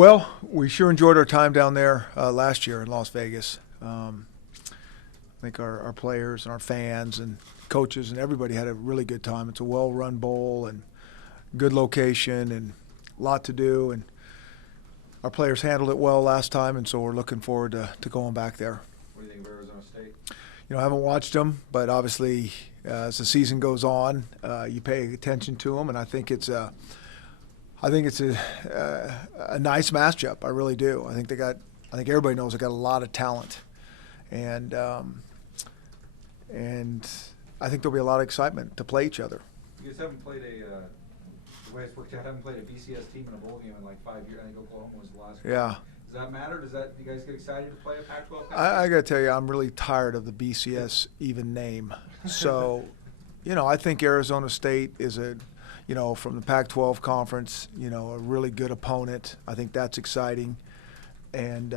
Well, we sure enjoyed our time down there last year in Las Vegas. I think our players and our fans and coaches and everybody had a really good time. It's a well-run bowl and good location and a lot to do. And our players handled it well last time, and so we're looking forward to going back there. What do you think of Arizona State? I haven't watched them, but obviously as the season goes on, you pay attention to them, and I think it's a nice matchup. I really do. I think everybody knows they got a lot of talent, and I think there'll be a lot of excitement to play each other. You guys haven't played the way it's worked out, haven't played a BCS team in a bowl game in like 5 years. I think Oklahoma was the last one. Yeah. Does that matter? Do you guys get excited to play a Pac-12? I got to tell you, I'm really tired of the BCS even name. So, I think Arizona State is from the Pac-12 conference, a really good opponent. I think that's exciting. And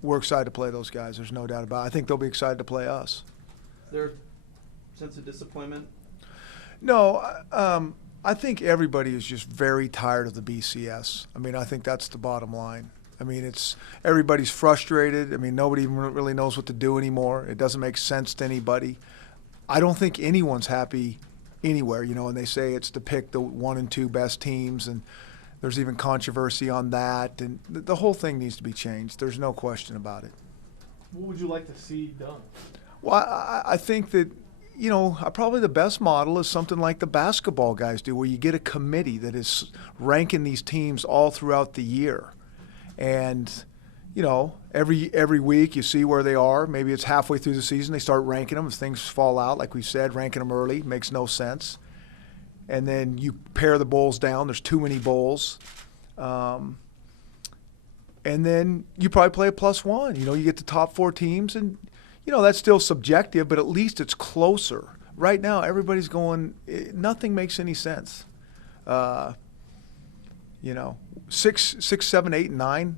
we're excited to play those guys. There's no doubt about it. I think they'll be excited to play us. Is there a sense of disappointment? No, I think everybody is just very tired of the BCS. I think that's the bottom line. Everybody's frustrated. Nobody even really knows what to do anymore. It doesn't make sense to anybody. I don't think anyone's happy anywhere, and they say it's to pick the 1 and 2 best teams, and there's even controversy on that, and the whole thing needs to be changed. There's no question about it. What would you like to see done? Well, I think that, probably the best model is something like the basketball guys do, where you get a committee that is ranking these teams all throughout the year. And, every week you see where they are. Maybe it's halfway through the season, they start ranking them. If things fall out, like we said, ranking them early makes no sense. And then you pare the bowls down. There's too many bowls. And then you probably play a +1. You get the top 4 teams, and, that's still subjective, but at least it's closer. Right now, everybody's going, nothing makes any sense. 6, 7, 8, and 9.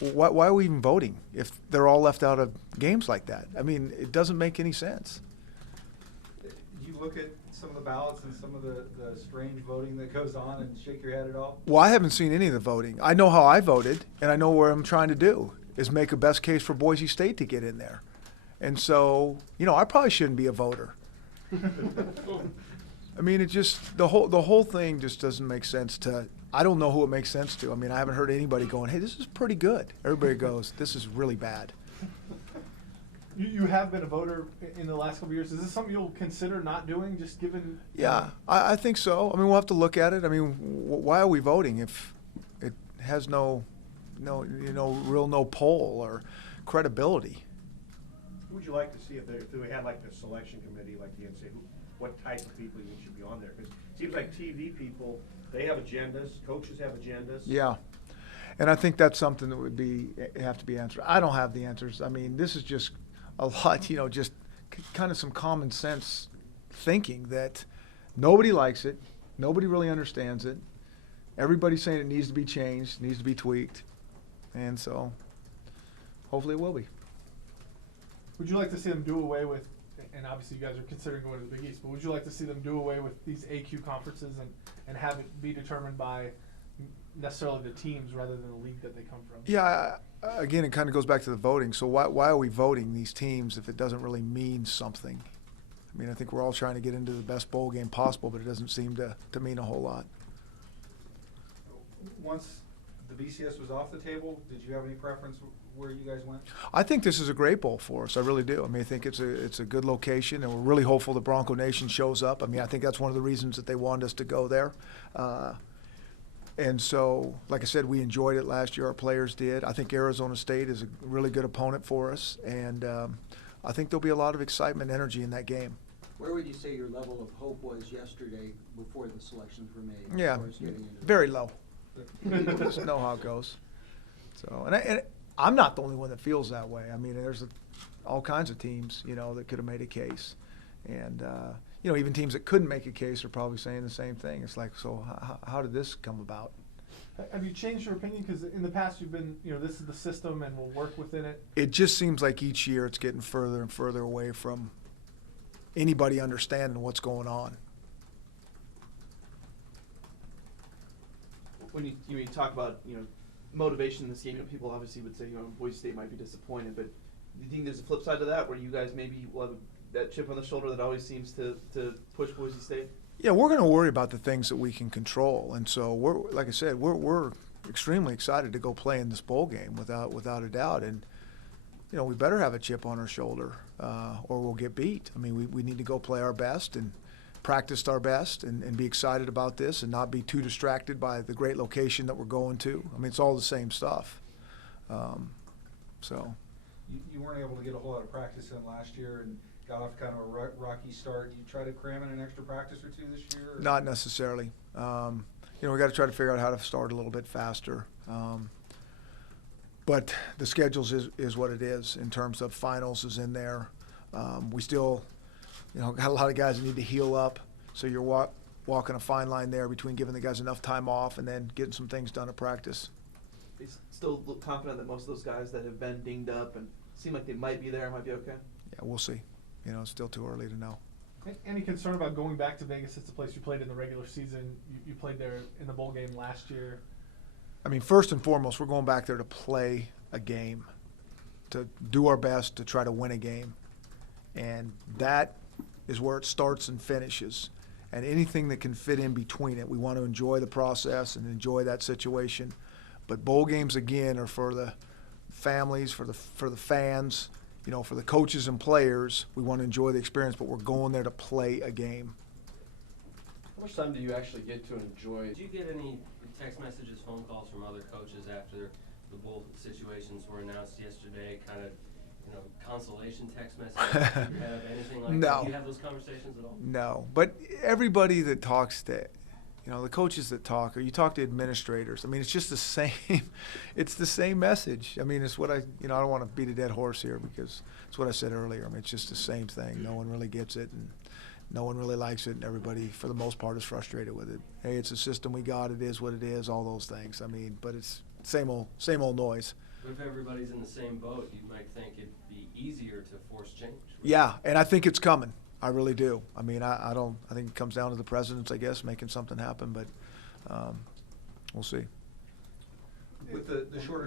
Why are we even voting if they're all left out of games like that? It doesn't make any sense. You look at some of the ballots and some of the strange voting that goes on and shake your head at all? Well, I haven't seen any of the voting. I know how I voted, and I know what I'm trying to do is make a best case for Boise State to get in there. And so, I probably shouldn't be a voter. It just the whole thing just doesn't make sense to. I don't know who it makes sense to. I haven't heard anybody going, "Hey, this is pretty good." Everybody goes, "This is really bad." You have been a voter in the last couple of years. Is this something you'll consider not doing, just given? Yeah, I think so. We'll have to look at it. Why are we voting if it has no poll or credibility? Who would you like to see if we had like the selection committee, like the NCAA, what type of people you should be on there? Because it seems like TV people, they have agendas, coaches have agendas. Yeah, and I think that's something that would have to be answered. I don't have the answers. This is just a lot, just kind of some common sense thinking that nobody likes it, nobody really understands it. Everybody's saying it needs to be changed, needs to be tweaked, and so hopefully it will be. Would you like to see them do away with, and obviously you guys are considering going to the Big East, but would you like to see them do away with these AQ conferences and have it be determined by necessarily the teams rather than the league that they come from? Yeah, again, it kind of goes back to the voting. So why are we voting these teams if it doesn't really mean something? I think we're all trying to get into the best bowl game possible, but it doesn't seem to mean a whole lot. Once the BCS was off the table, did you have any preference where you guys went? I think this is a great bowl for us. I really do. I think it's a good location, and we're really hopeful the Bronco Nation shows up. I think that's one of the reasons that they wanted us to go there. And so, like I said, we enjoyed it last year. Our players did. I think Arizona State is a really good opponent for us, and I think there'll be a lot of excitement and energy in that game. Where would you say your level of hope was yesterday before the selections were made? Yeah, very low. Just know how it goes. So, and I'm not the only one that feels that way. There's all kinds of teams, that could have made a case. And, even teams that couldn't make a case are probably saying the same thing. It's like, so how did this come about? Have you changed your opinion? Because in the past you've been, this is the system and we'll work within it. It just seems like each year it's getting further and further away from anybody understanding what's going on. When you talk about motivation in this game. You know, people obviously would say, you know, Boise State might be disappointed, but do you think there's a flip side to that, where you guys maybe will have that chip on the shoulder that always seems to push Boise State? Yeah, we're going to worry about the things that we can control, and so we're, like I said, we're extremely excited to go play in this bowl game without a doubt, and you know, we better have a chip on our shoulder, or we'll get beat. I mean, we need to go play our best and practice our best and be excited about this and not be too distracted by the great location that we're going to. I mean, it's all the same stuff. So. You weren't able to get a whole lot of practice in last year and got off kind of a rocky start. Do you try to cram in an extra practice or two this year? Or? Not necessarily. You know, we got to try to figure out how to start a little bit faster. But the schedules is what it is in terms of finals is in there. We still, you know, got a lot of guys that need to heal up. So you're walking a fine line there between giving the guys enough time off and then getting some things done at practice. They still look confident that most of those guys that have been dinged up and seem like they might be there might be okay? Yeah, we'll see. You know, it's still too early to know. Any concern about going back to Vegas? It's the place you played in the regular season. You played there in the bowl game last year. I mean, first and foremost, we're going back there to play a game, to do our best to try to win a game. And that is where it starts and finishes. And anything that can fit in between it, we want to enjoy the process and enjoy that situation. But bowl games, again, are for the families, for the fans, you know, for the coaches and players. We want to enjoy the experience, but we're going there to play a game. How much time do you actually get to enjoy? Did you get any text messages, phone calls from other coaches after the bowl situations were announced yesterday? Kind of, you know, consolation text messages? Do you have anything like No. that? Do you have those conversations at all? No, but everybody that talks to, you know, the coaches that talk, or you talk to administrators, I mean, it's just the same, it's the same message. I mean, it's what I don't want to beat a dead horse here because it's what I said earlier. I mean, it's just the same thing. No one really gets it, and no one really likes it, and everybody, for the most part, is frustrated with it. Hey, it's a system we got, it is what it is, all those things. I mean, but it's same old noise. But if everybody's in the same boat, you might think it'd be easier to force change. Yeah, and I think it's coming. I really do. I mean, I think it comes down to the presidents, I guess, making something happen, but we'll see. With the shorter